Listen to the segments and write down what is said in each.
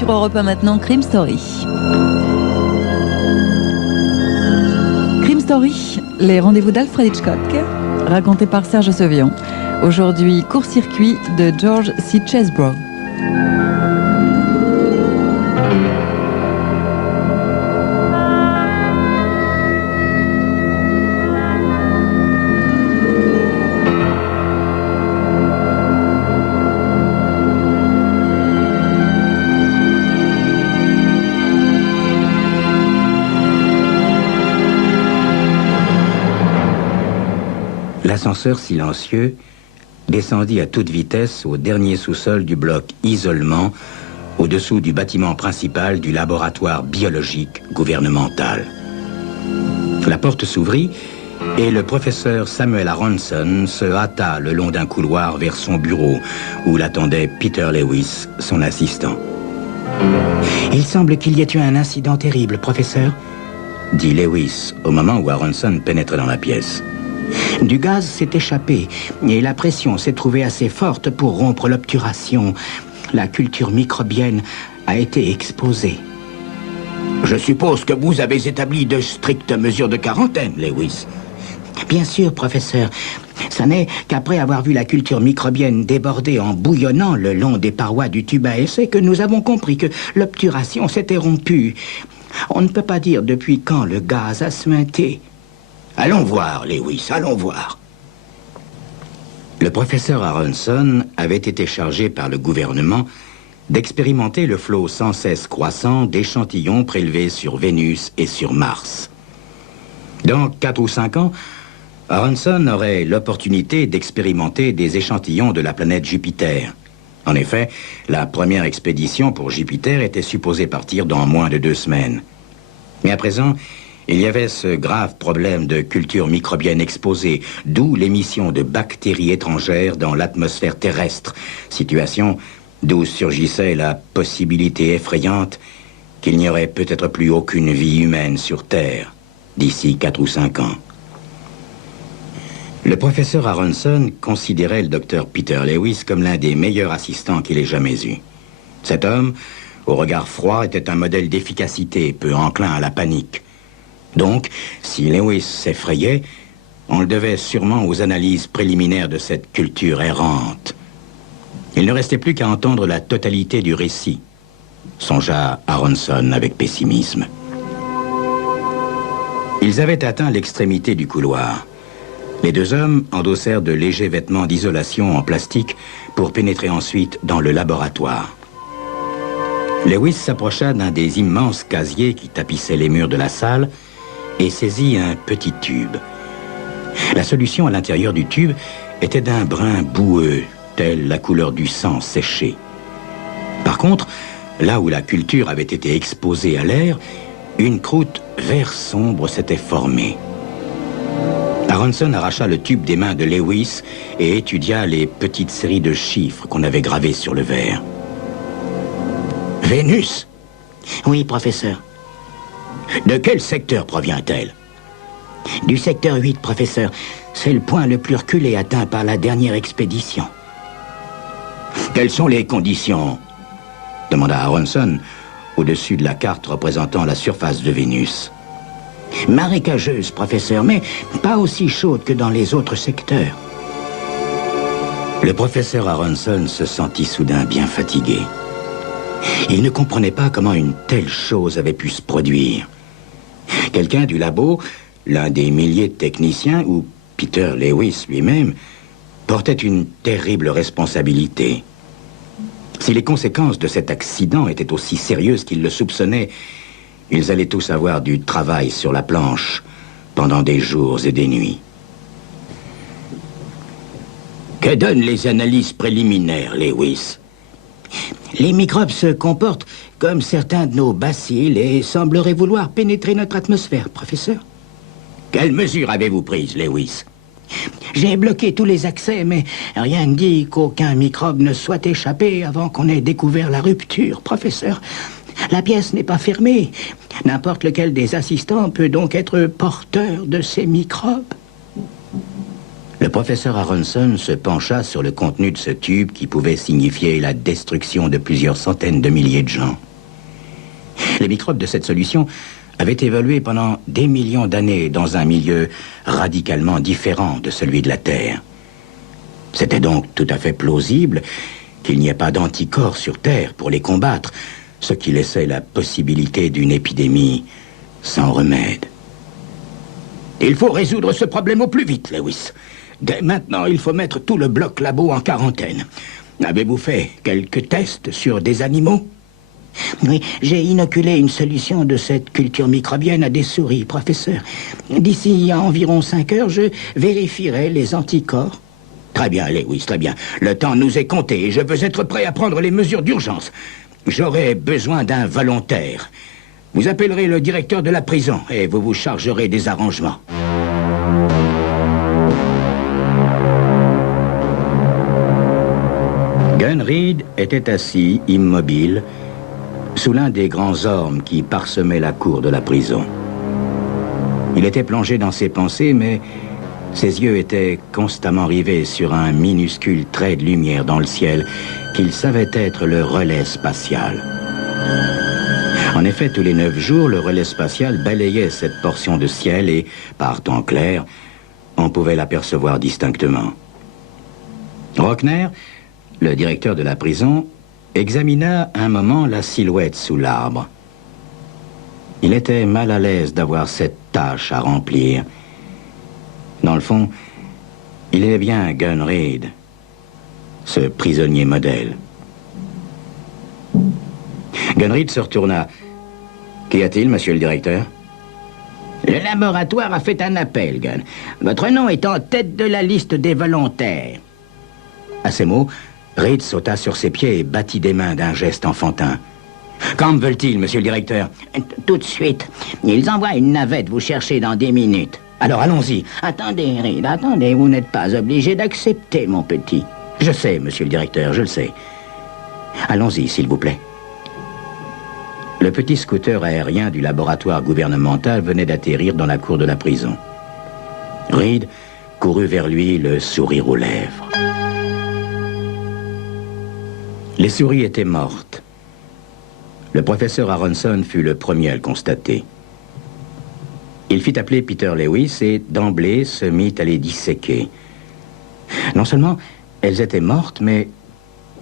sur Europe 1 maintenant, Crime Story. Crime Story, les rendez-vous d'Alfred Hitchcock, racontés par Serge Sevion. Aujourd'hui, Court-circuit de George C. Chesebrough. L'ascenseur silencieux descendit à toute vitesse au dernier sous-sol du bloc isolement, au-dessous du bâtiment principal du laboratoire biologique gouvernemental. La porte s'ouvrit et le professeur Samuel Aronson se hâta le long d'un couloir vers son bureau, où l'attendait Peter Lewis, son assistant. « Il semble qu'il y ait eu un incident terrible, professeur, » dit Lewis au moment où Aronson pénétrait dans la pièce. Du gaz s'est échappé et la pression s'est trouvée assez forte pour rompre l'obturation. La culture microbienne a été exposée. Je suppose que vous avez établi de strictes mesures de quarantaine, Lewis. Bien sûr, professeur. Ça n'est qu'après avoir vu la culture microbienne déborder en bouillonnant le long des parois du tube à essai que nous avons compris que l'obturation s'était rompue. On ne peut pas dire depuis quand le gaz a suinté. Allons voir, Lewis, allons voir. Le professeur Aronson avait été chargé par le gouvernement d'expérimenter le flot sans cesse croissant d'échantillons prélevés sur Vénus et sur Mars. Dans 4 ou 5 ans, Aronson aurait l'opportunité d'expérimenter des échantillons de la planète Jupiter. En effet, la première expédition pour Jupiter était supposée partir dans moins de 2 semaines. Mais à présent, il y avait ce grave problème de culture microbienne exposée, d'où l'émission de bactéries étrangères dans l'atmosphère terrestre, situation d'où surgissait la possibilité effrayante qu'il n'y aurait peut-être plus aucune vie humaine sur Terre d'ici 4 ou 5 ans. Le professeur Aronson considérait le docteur Peter Lewis comme l'un des meilleurs assistants qu'il ait jamais eu. Cet homme, au regard froid, était un modèle d'efficacité peu enclin à la panique. Donc, si Lewis s'effrayait, on le devait sûrement aux analyses préliminaires de cette culture errante. Il ne restait plus qu'à entendre la totalité du récit, songea Aronson avec pessimisme. Ils avaient atteint l'extrémité du couloir. Les 2 hommes endossèrent de légers vêtements d'isolation en plastique pour pénétrer ensuite dans le laboratoire. Lewis s'approcha d'un des immenses casiers qui tapissaient les murs de la salle et saisit un petit tube. La solution à l'intérieur du tube était d'un brun boueux, telle la couleur du sang séché. Par contre, là où la culture avait été exposée à l'air, une croûte vert sombre s'était formée. Aronson arracha le tube des mains de Lewis et étudia les petites séries de chiffres qu'on avait gravées sur le verre. Vénus? Oui, professeur. De quel secteur provient-elle? Du secteur 8, professeur. C'est le point le plus reculé atteint par la dernière expédition. Quelles sont les conditions? Demanda Aronson, au-dessus de la carte représentant la surface de Vénus. Marécageuse, professeur, mais pas aussi chaude que dans les autres secteurs. Le professeur Aronson se sentit soudain bien fatigué. Il ne comprenait pas comment une telle chose avait pu se produire. Quelqu'un du labo, l'un des milliers de techniciens, ou Peter Lewis lui-même, portait une terrible responsabilité. Si les conséquences de cet accident étaient aussi sérieuses qu'ils le soupçonnaient, ils allaient tous avoir du travail sur la planche pendant des jours et des nuits. Que donnent les analyses préliminaires, Lewis? Les microbes se comportent comme certains de nos bacilles et sembleraient vouloir pénétrer notre atmosphère, professeur. Quelles mesures avez-vous prises, Lewis? J'ai bloqué tous les accès, mais rien ne dit qu'aucun microbe ne soit échappé avant qu'on ait découvert la rupture, professeur. La pièce n'est pas fermée. N'importe lequel des assistants peut donc être porteur de ces microbes. Le professeur Aronson se pencha sur le contenu de ce tube qui pouvait signifier la destruction de plusieurs centaines de milliers de gens. Les microbes de cette solution avaient évolué pendant des millions d'années dans un milieu radicalement différent de celui de la Terre. C'était donc tout à fait plausible qu'il n'y ait pas d'anticorps sur Terre pour les combattre, ce qui laissait la possibilité d'une épidémie sans remède. Il faut résoudre ce problème au plus vite, Lewis. Dès maintenant, il faut mettre tout le bloc labo en quarantaine. Avez-vous fait quelques tests sur des animaux? Oui, j'ai inoculé une solution de cette culture microbienne à des souris, professeur. D'ici à environ 5 heures, je vérifierai les anticorps. Très bien, Lewis, très bien. Le temps nous est compté et je veux être prêt à prendre les mesures d'urgence. J'aurai besoin d'un volontaire. Vous appellerez le directeur de la prison et vous vous chargerez des arrangements. Gunn Reed était assis, immobile, sous l'un des grands ormes qui parsemaient la cour de la prison. Il était plongé dans ses pensées, mais ses yeux étaient constamment rivés sur un minuscule trait de lumière dans le ciel qu'il savait être le relais spatial. En effet, tous les 9 jours, le relais spatial balayait cette portion de ciel et, par temps clair, on pouvait l'apercevoir distinctement. Rockner, le directeur de la prison, examina un moment la silhouette sous l'arbre. Il était mal à l'aise d'avoir cette tâche à remplir. Dans le fond, il est bien Gunn Reed, ce prisonnier modèle. Gunn Reed se retourna. Qu'y a-t-il, monsieur le directeur? Le laboratoire a fait un appel, Gunn. Votre nom est en tête de la liste des volontaires. À ces mots, Reed sauta sur ses pieds et battit des mains d'un geste enfantin. Quand me veulent-ils, monsieur le directeur? Tout de suite. Ils envoient une navette vous chercher dans 10 minutes. Alors allons-y. Attendez, Reed, attendez. Vous n'êtes pas obligé d'accepter, mon petit. Je sais, monsieur le directeur, je le sais. Allons-y, s'il vous plaît. Le petit scooter aérien du laboratoire gouvernemental venait d'atterrir dans la cour de la prison. Reed courut vers lui, le sourire aux lèvres. Les souris étaient mortes. Le professeur Aronson fut le premier à le constater. Il fit appeler Peter Lewis et, d'emblée, se mit à les disséquer. Non seulement elles étaient mortes, mais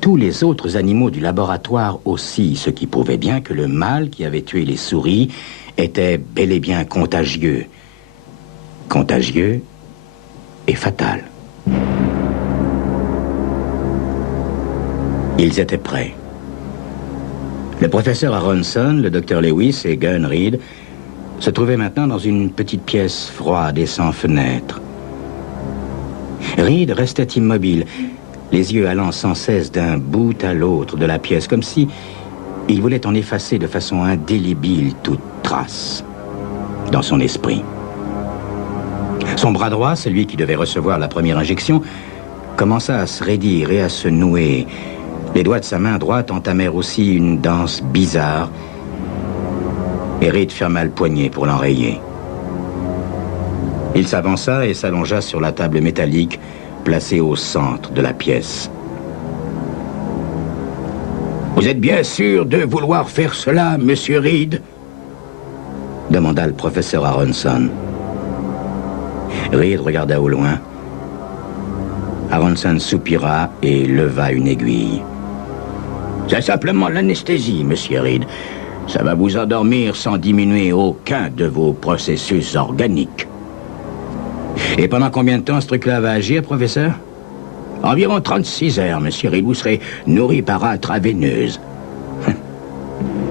tous les autres animaux du laboratoire aussi, ce qui prouvait bien que le mal qui avait tué les souris était bel et bien contagieux. Contagieux et fatal. Ils étaient prêts. Le professeur Aronson, le docteur Lewis et Gunn Reed se trouvaient maintenant dans une petite pièce froide et sans fenêtre. Reed restait immobile, les yeux allant sans cesse d'un bout à l'autre de la pièce, comme si il voulait en effacer de façon indélébile toute trace dans son esprit. Son bras droit, celui qui devait recevoir la première injection, commença à se raidir et à se nouer. Les doigts de sa main droite entamèrent aussi une danse bizarre, et Reed ferma le poignet pour l'enrayer. Il s'avança et s'allongea sur la table métallique placée au centre de la pièce. Vous êtes bien sûr de vouloir faire cela, monsieur Reed? Demanda le professeur Aronson. Reed regarda au loin. Aronson soupira et leva une aiguille. C'est simplement l'anesthésie, monsieur Reed. Ça va vous endormir sans diminuer aucun de vos processus organiques. Et pendant combien de temps ce truc-là va agir, professeur? Environ 36 heures, monsieur Reed. Vous serez nourri par intraveineuse.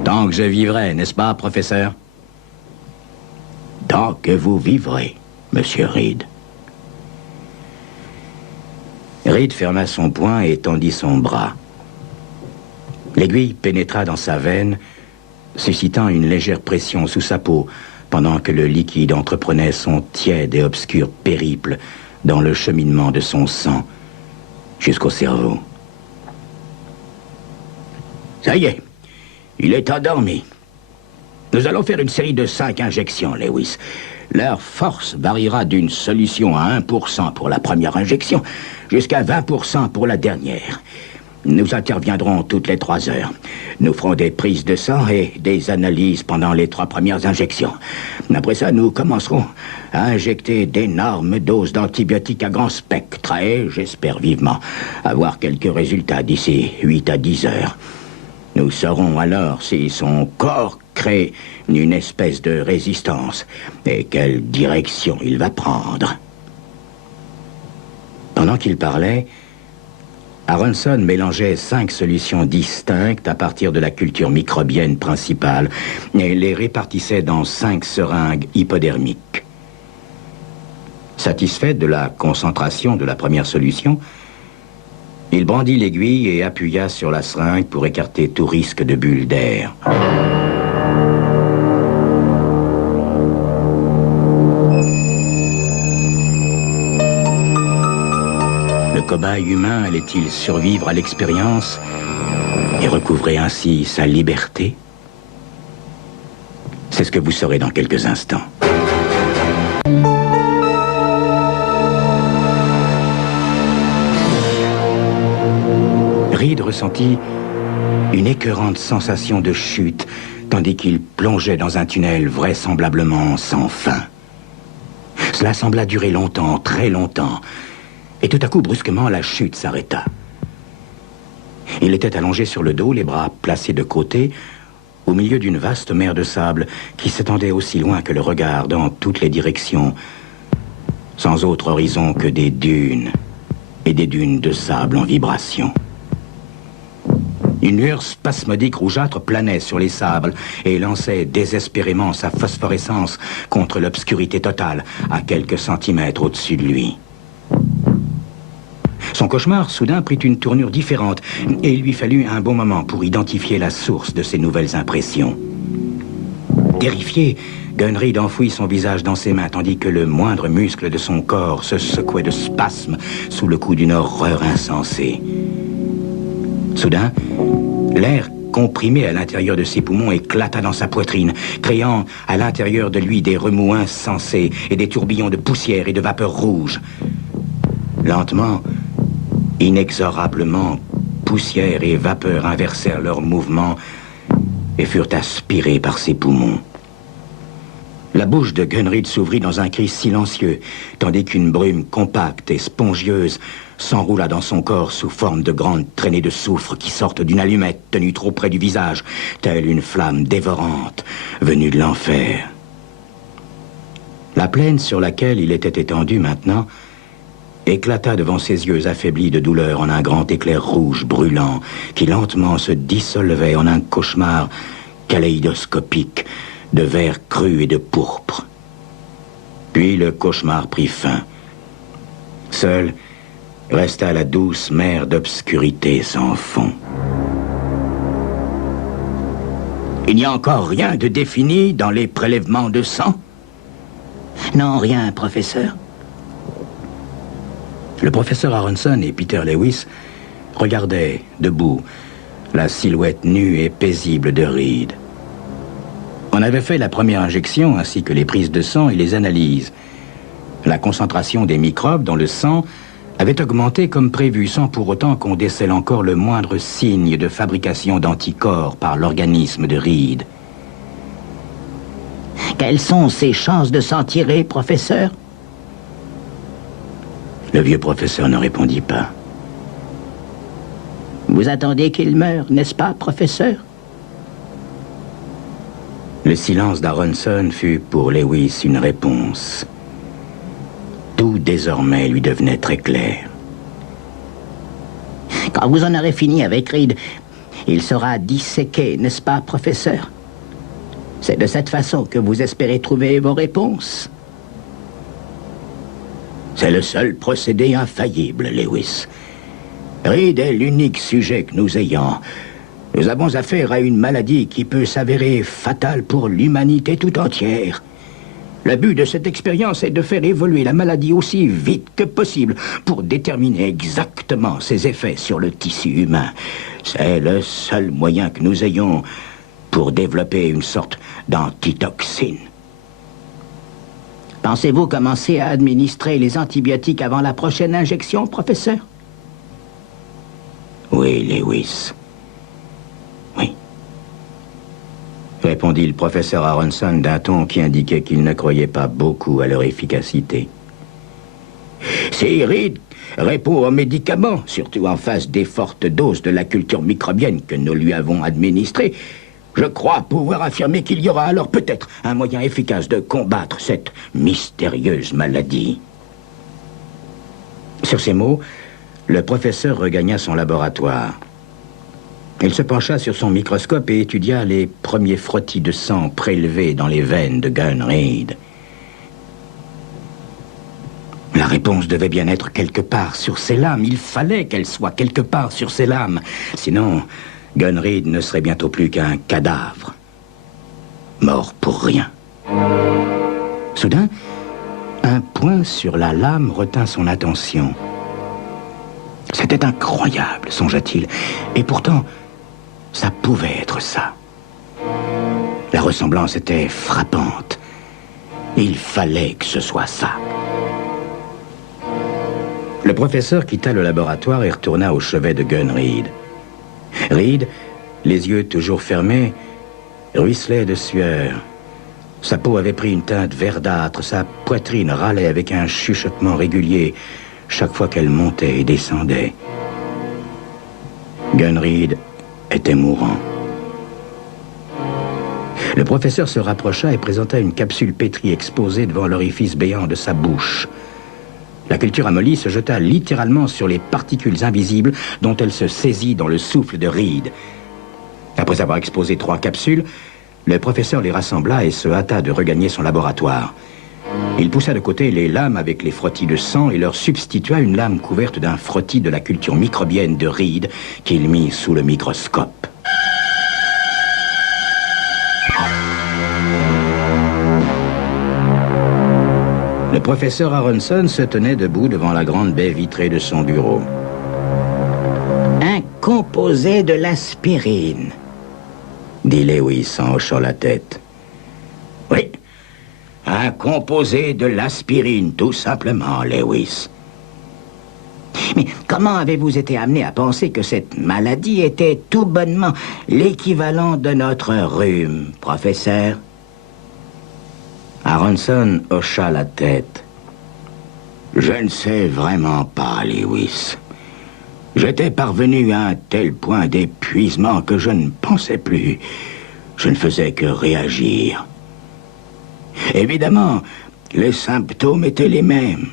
Tant que je vivrai, n'est-ce pas, professeur? Tant que vous vivrez, monsieur Reed. Reed ferma son poing et tendit son bras. L'aiguille pénétra dans sa veine, suscitant une légère pression sous sa peau, pendant que le liquide entreprenait son tiède et obscur périple dans le cheminement de son sang jusqu'au cerveau. Ça y est, il est endormi. Nous allons faire une série de 5 injections, Lewis. Leur force variera d'une solution à 1% pour la première injection jusqu'à 20% pour la dernière. Nous interviendrons toutes les 3 heures. Nous ferons des prises de sang et des analyses pendant les 3 premières injections. Après ça, nous commencerons à injecter d'énormes doses d'antibiotiques à grand spectre et j'espère vivement avoir quelques résultats d'ici 8 à 10 heures. Nous saurons alors si son corps crée une espèce de résistance et quelle direction il va prendre. Pendant qu'il parlait, Aronson mélangeait 5 solutions distinctes à partir de la culture microbienne principale et les répartissait dans 5 seringues hypodermiques. Satisfait de la concentration de la première solution, il brandit l'aiguille et appuya sur la seringue pour écarter tout risque de bulle d'air. Le cobaye humain allait-il survivre à l'expérience et recouvrer ainsi sa liberté? C'est ce que vous saurez dans quelques instants. Reed ressentit une écœurante sensation de chute tandis qu'il plongeait dans un tunnel vraisemblablement sans fin. Cela sembla durer longtemps, très longtemps. Et tout à coup, brusquement, la chute s'arrêta. Il était allongé sur le dos, les bras placés de côté, au milieu d'une vaste mer de sable qui s'étendait aussi loin que le regard dans toutes les directions, sans autre horizon que des dunes, et des dunes de sable en vibration. Une lueur spasmodique rougeâtre planait sur les sables et lançait désespérément sa phosphorescence contre l'obscurité totale à quelques centimètres au-dessus de lui. Son cauchemar, soudain, prit une tournure différente et il lui fallut un bon moment pour identifier la source de ces nouvelles impressions. Terrifié, Gunn Reed enfouit son visage dans ses mains tandis que le moindre muscle de son corps se secouait de spasmes sous le coup d'une horreur insensée. Soudain, l'air comprimé à l'intérieur de ses poumons éclata dans sa poitrine, créant à l'intérieur de lui des remous insensés et des tourbillons de poussière et de vapeur rouge. Lentement, inexorablement, poussière et vapeur inversèrent leurs mouvements et furent aspirés par ses poumons. La bouche de Gunn Reed s'ouvrit dans un cri silencieux, tandis qu'une brume compacte et spongieuse s'enroula dans son corps sous forme de grandes traînées de soufre qui sortent d'une allumette tenue trop près du visage, telle une flamme dévorante venue de l'enfer. La plaine sur laquelle il était étendu maintenant éclata devant ses yeux affaiblis de douleur en un grand éclair rouge brûlant qui lentement se dissolvait en un cauchemar kaléidoscopique de vert cru et de pourpre. Puis le cauchemar prit fin. Seule resta la douce mer d'obscurité sans fond. Il n'y a encore rien de défini dans les prélèvements de sang? Non, rien, professeur. Le professeur Aronson et Peter Lewis regardaient, debout, la silhouette nue et paisible de Reed. On avait fait la première injection ainsi que les prises de sang et les analyses. La concentration des microbes dans le sang avait augmenté comme prévu sans pour autant qu'on décèle encore le moindre signe de fabrication d'anticorps par l'organisme de Reed. Quelles sont ses chances de s'en tirer, professeur? Le vieux professeur ne répondit pas. Vous attendez qu'il meure, n'est-ce pas, professeur? Le silence d'Aronson fut pour Lewis une réponse. Tout désormais lui devenait très clair. Quand vous en aurez fini avec Reed, il sera disséqué, n'est-ce pas, professeur? C'est de cette façon que vous espérez trouver vos réponses. C'est le seul procédé infaillible, Lewis. Reed est l'unique sujet que nous ayons. Nous avons affaire à une maladie qui peut s'avérer fatale pour l'humanité tout entière. Le but de cette expérience est de faire évoluer la maladie aussi vite que possible pour déterminer exactement ses effets sur le tissu humain. C'est le seul moyen que nous ayons pour développer une sorte d'antitoxine. Pensez-vous commencer à administrer les antibiotiques avant la prochaine injection, professeur? Oui, Lewis. Oui. Répondit le professeur Aronson d'un ton qui indiquait qu'il ne croyait pas beaucoup à leur efficacité. Si Reed répond aux médicaments, surtout en face des fortes doses de la culture microbienne que nous lui avons administrées, je crois pouvoir affirmer qu'il y aura alors peut-être un moyen efficace de combattre cette mystérieuse maladie. Sur ces mots, le professeur regagna son laboratoire. Il se pencha sur son microscope et étudia les premiers frottis de sang prélevés dans les veines de Gunn Reed. La réponse devait bien être quelque part sur ses lames. Il fallait qu'elle soit quelque part sur ses lames. Sinon, Gunn Reed ne serait bientôt plus qu'un cadavre. Mort pour rien. Soudain, un point sur la lame retint son attention. C'était incroyable, songea-t-il. Et pourtant, ça pouvait être ça. La ressemblance était frappante. Il fallait que ce soit ça. Le professeur quitta le laboratoire et retourna au chevet de Gunn Reed. Reed, les yeux toujours fermés, ruisselait de sueur. Sa peau avait pris une teinte verdâtre, sa poitrine râlait avec un chuchotement régulier chaque fois qu'elle montait et descendait. Gunn Reed était mourant. Le professeur se rapprocha et présenta une capsule pétrie exposée devant l'orifice béant de sa bouche. La culture amollie se jeta littéralement sur les particules invisibles dont elle se saisit dans le souffle de Reed. Après avoir exposé 3 capsules, le professeur les rassembla et se hâta de regagner son laboratoire. Il poussa de côté les lames avec les frottis de sang et leur substitua une lame couverte d'un frottis de la culture microbienne de Reed qu'il mit sous le microscope. Le professeur Aronson se tenait debout devant la grande baie vitrée de son bureau. Un composé de l'aspirine, dit Lewis en hochant la tête. Oui, un composé de l'aspirine, tout simplement, Lewis. Mais comment avez-vous été amené à penser que cette maladie était tout bonnement l'équivalent de notre rhume, professeur? Aronson hocha la tête. Je ne sais vraiment pas, Lewis. J'étais parvenu à un tel point d'épuisement que je ne pensais plus. Je ne faisais que réagir. Évidemment, les symptômes étaient les mêmes.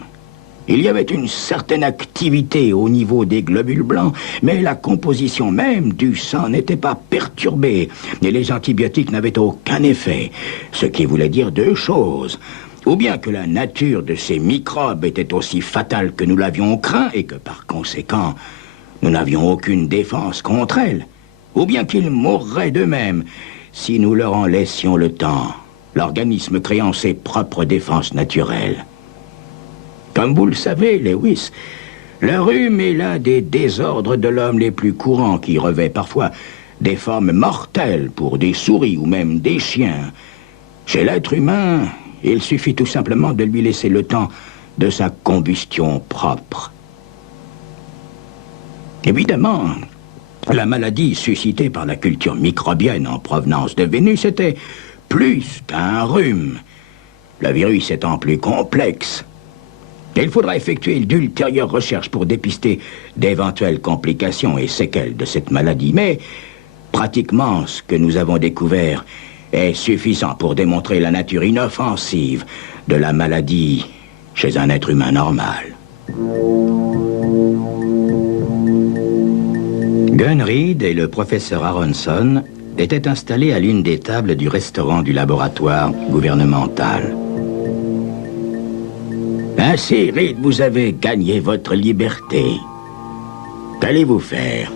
Il y avait une certaine activité au niveau des globules blancs, mais la composition même du sang n'était pas perturbée, et les antibiotiques n'avaient aucun effet, ce qui voulait dire 2 choses. Ou bien que la nature de ces microbes était aussi fatale que nous l'avions craint, et que par conséquent, nous n'avions aucune défense contre elle, ou bien qu'ils mourraient d'eux-mêmes si nous leur en laissions le temps, l'organisme créant ses propres défenses naturelles. Comme vous le savez, Lewis, le rhume est l'un des désordres de l'homme les plus courants qui revêt parfois des formes mortelles pour des souris ou même des chiens. Chez l'être humain, il suffit tout simplement de lui laisser le temps de sa combustion propre. Évidemment, la maladie suscitée par la culture microbienne en provenance de Vénus était plus qu'un rhume, le virus étant plus complexe. Il faudra effectuer d'ultérieures recherches pour dépister d'éventuelles complications et séquelles de cette maladie. Mais pratiquement ce que nous avons découvert est suffisant pour démontrer la nature inoffensive de la maladie chez un être humain normal. Gunn Reed et le professeur Aronson étaient installés à l'une des tables du restaurant du laboratoire gouvernemental. Ainsi, Reed, vous avez gagné votre liberté. Qu'allez-vous faire?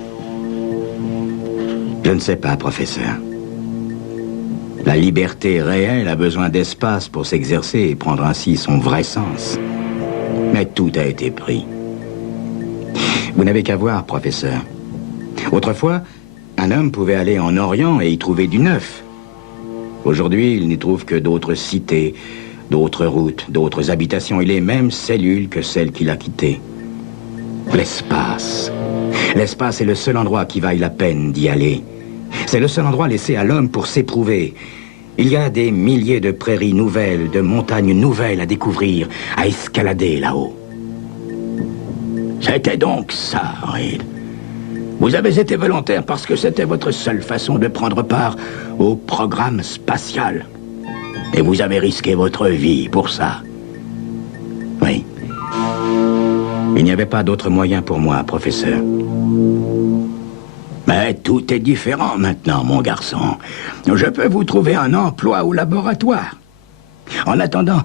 Je ne sais pas, professeur. La liberté réelle a besoin d'espace pour s'exercer et prendre ainsi son vrai sens. Mais tout a été pris. Vous n'avez qu'à voir, professeur. Autrefois, un homme pouvait aller en Orient et y trouver du neuf. Aujourd'hui, il n'y trouve que d'autres cités, d'autres routes, d'autres habitations et les mêmes cellules que celles qu'il a quittées. L'espace. L'espace est le seul endroit qui vaille la peine d'y aller. C'est le seul endroit laissé à l'homme pour s'éprouver. Il y a des milliers de prairies nouvelles, de montagnes nouvelles à découvrir, à escalader là-haut. C'était donc ça, Reed. Vous avez été volontaire parce que c'était votre seule façon de prendre part au programme spatial. Et vous avez risqué votre vie pour ça. Oui. Il n'y avait pas d'autre moyen pour moi, professeur. Mais tout est différent maintenant, mon garçon. Je peux vous trouver un emploi au laboratoire. En attendant,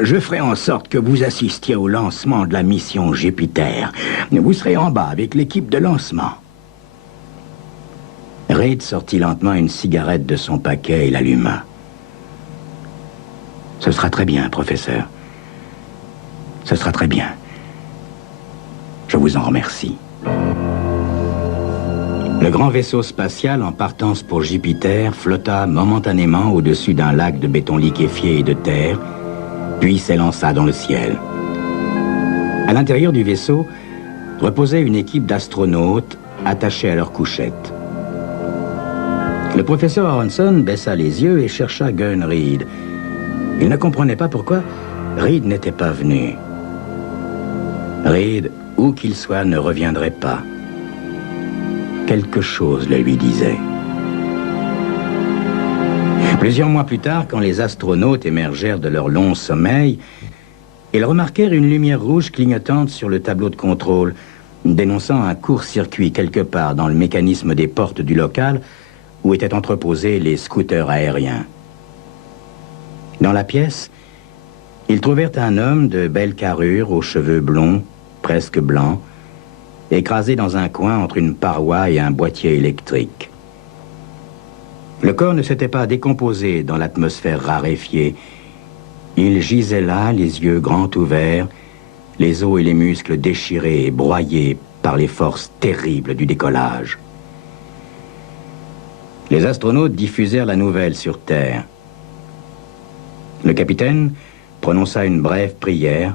je ferai en sorte que vous assistiez au lancement de la mission Jupiter. Vous serez en bas avec l'équipe de lancement. Reed sortit lentement une cigarette de son paquet et l'alluma. Ce sera très bien, professeur. Ce sera très bien. Je vous en remercie. Le grand vaisseau spatial en partance pour Jupiter flotta momentanément au-dessus d'un lac de béton liquéfié et de terre, puis s'élança dans le ciel. À l'intérieur du vaisseau reposait une équipe d'astronautes attachés à leur couchette. Le professeur Aronson baissa les yeux et chercha Gunn Reed. Il ne comprenait pas pourquoi Reed n'était pas venu. Reed, où qu'il soit, ne reviendrait pas. Quelque chose le lui disait. Plusieurs mois plus tard, quand les astronautes émergèrent de leur long sommeil, ils remarquèrent une lumière rouge clignotante sur le tableau de contrôle, dénonçant un court-circuit quelque part dans le mécanisme des portes du local où étaient entreposés les scooters aériens. Dans la pièce, ils trouvèrent un homme de belle carrure, aux cheveux blonds, presque blancs, écrasé dans un coin entre une paroi et un boîtier électrique. Le corps ne s'était pas décomposé dans l'atmosphère raréfiée. Il gisait là, les yeux grands ouverts, les os et les muscles déchirés et broyés par les forces terribles du décollage. Les astronautes diffusèrent la nouvelle sur Terre. Le capitaine prononça une brève prière,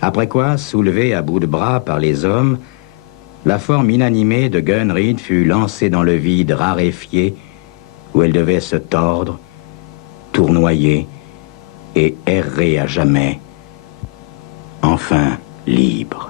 après quoi, soulevé à bout de bras par les hommes, la forme inanimée de Gunn Reed fut lancée dans le vide raréfié où elle devait se tordre, tournoyer et errer à jamais, enfin libre.